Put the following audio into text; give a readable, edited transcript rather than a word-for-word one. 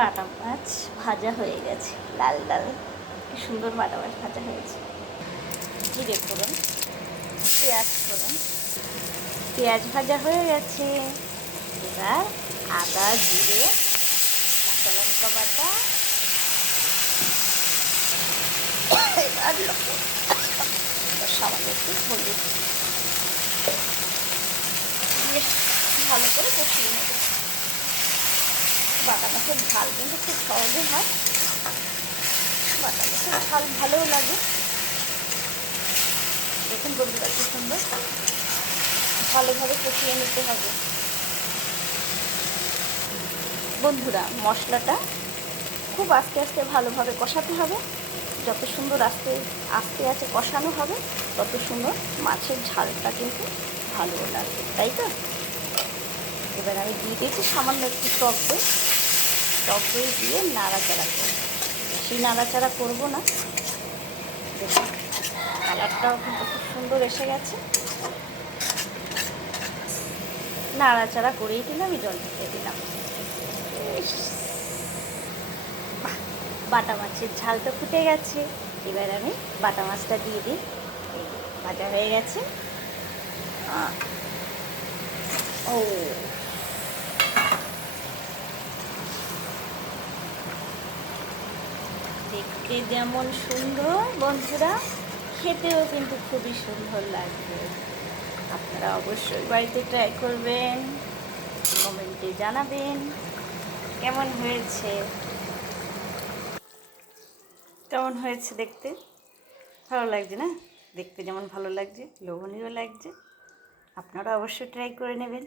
বাটা মাছ ভাজা হয়ে গেছে, লাল লাল কি সুন্দর বাটা মাছ ভাজা হয়েছে। জিরে ফোড়ন, পেঁয়াজ ফোড়ন, পেঁয়াজ ভাজা হয়ে গেছে। এবার আদা, জিরে, কাঁচা লঙ্কা বাটা, এবার লবণ, সামান্য একটু হলুদ দিয়ে ভালো করে কষিয়ে নেব। বাটা মাছের ঝাল কিন্তু খুব সহজে হয়, বাটা মাছের ঝাল ভালোও লাগে। দেখুন বন্ধুরা কি সুন্দর, ভালোভাবে কষিয়ে নিতে হবে। বন্ধুরা মশলাটা খুব আস্তে আস্তে ভালোভাবে কষাতে হবে। যত সুন্দর আস্তে আস্তে আস্তে কষানো হবে তত সুন্দর মাছের ঝালটা কিন্তু ভালো লাগবে, তাই তো? এবার আমি দিয়ে দিয়েছি সামান্য একটু টক দই দিয়ে নাড়াচাড়া করবো। বেশি নাড়াচাড়া করবো না। দেখুন কালারটাও কিন্তু খুব সুন্দর এসে গেছে। নাড়াচাড়া করেই কিন্তু আমি জল দিয়ে দিলাম। বাটা মাছের ঝালটা ফুটে গেছে। এবার আমি বাটা মাছটা দিয়ে দিই। ভাজা হয়ে গেছে। ও দেখতে যেমন সুন্দর বন্ধুরা, খেতেও কিন্তু খুবই সুন্দর লাগবে। আপনারা অবশ্যই বাড়িতে ট্রাই করবেন, কমেন্টে জানাবেন কেমন হয়েছে। কেমন হয়েছে দেখতে? ভালো লাগছে না? দেখতে যেমন ভালো লাগছে, লোভনীয় লাগছে। আপনারা অবশ্যই ট্রাই করে নেবেন।